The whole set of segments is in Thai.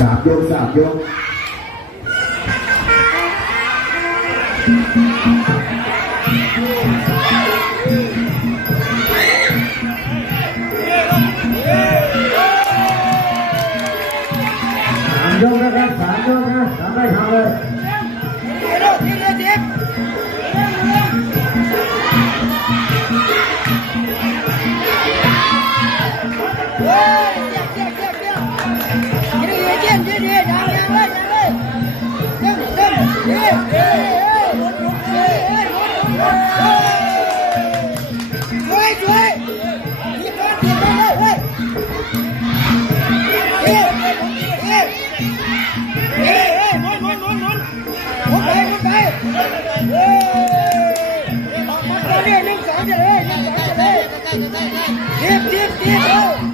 สามยกสามยกสามยกนะครับสามยกนะสามได้ทำเลย Tiếp, tiếp, tiếp, tiếp.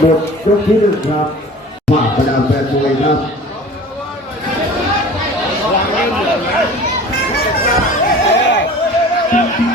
หมดยกที่หนึ่งครับฝากประดาแฟนมวยครับนั่น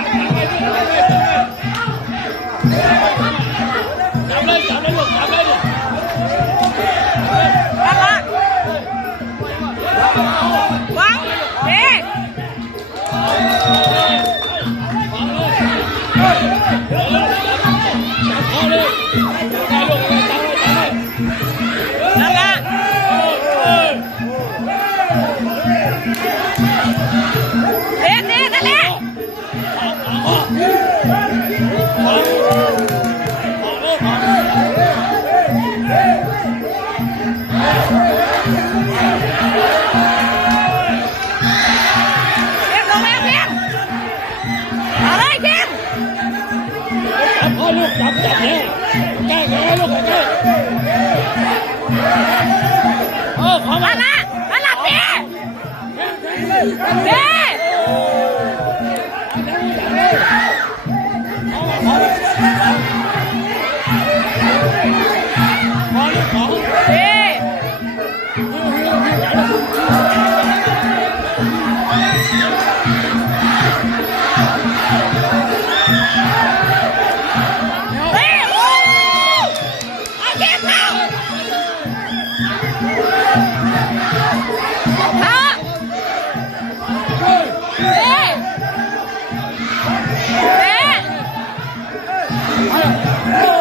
Yeah.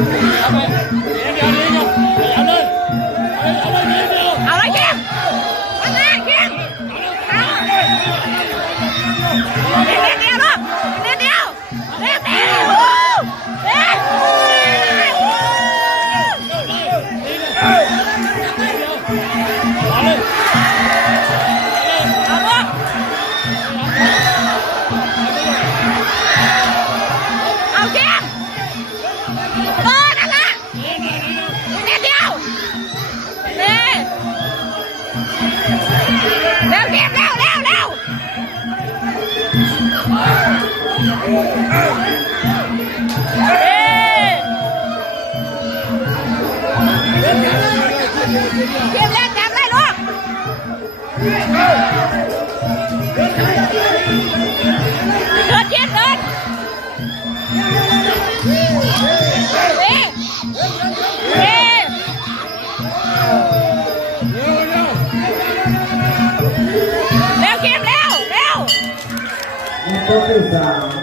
Come on. เก็บแล้วจับได้ลูก concretizar.